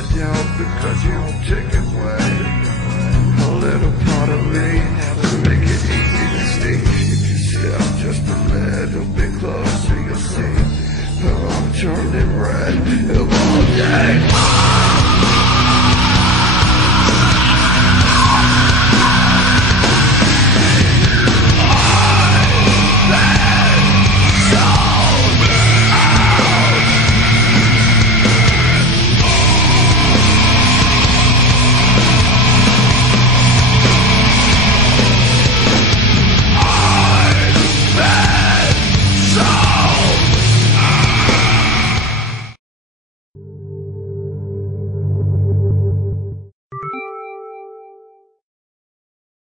upside down because you don't take it away. A little part of me to make it easy to see. If you step just a little bit closer, you'll see I'm turning red all day.